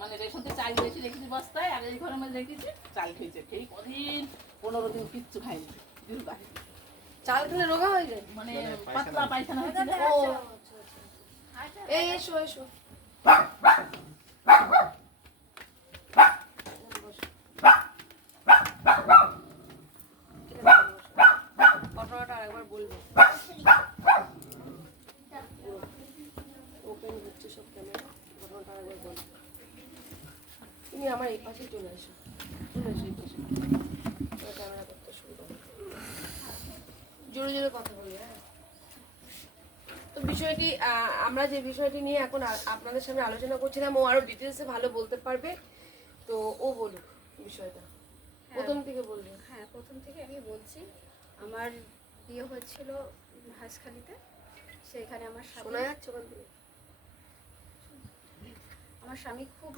মানে রেশন থেকে চাল বেশি রেখেছি, বস্তায়, আর এই ঘরের মধ্যে রেখেছি, চাল খেয়েছে খেয়ে কদিন পনেরো দিন কিচ্ছু খাইনি গেছে। চাল খেলে রোগা হয়ে যায়? মানে পাতলা পায়খানা হয়েছিল ও এই এসো এসো। ঘটনাটা আরেকবার বলব। ওপেন হচ্ছে সব ক্যামেরা ঘটনাটা আরেকবার বলব। তুমি আমার এই পাশে চলে এসো। চলে এসো এই পাশে। জোরে জোরে কথা বলি হ্যাঁ? তো বিষয়টি আমরা যে বিষয়টি নিয়ে এখন আপনাদের সামনে আলোচনা করছিলাম ও আরও ডিটেলসে ভালো বলতে পারবে। তো ও বলুক বিষয়টা। প্রথম থেকে বলবে হ্যাঁ প্রথম থেকে আমি বলছি আমার বিয়ে হয়েছিল হাঁসখালিতে সেখানে আমার শোনা যাচ্ছে আমার স্বামী খুব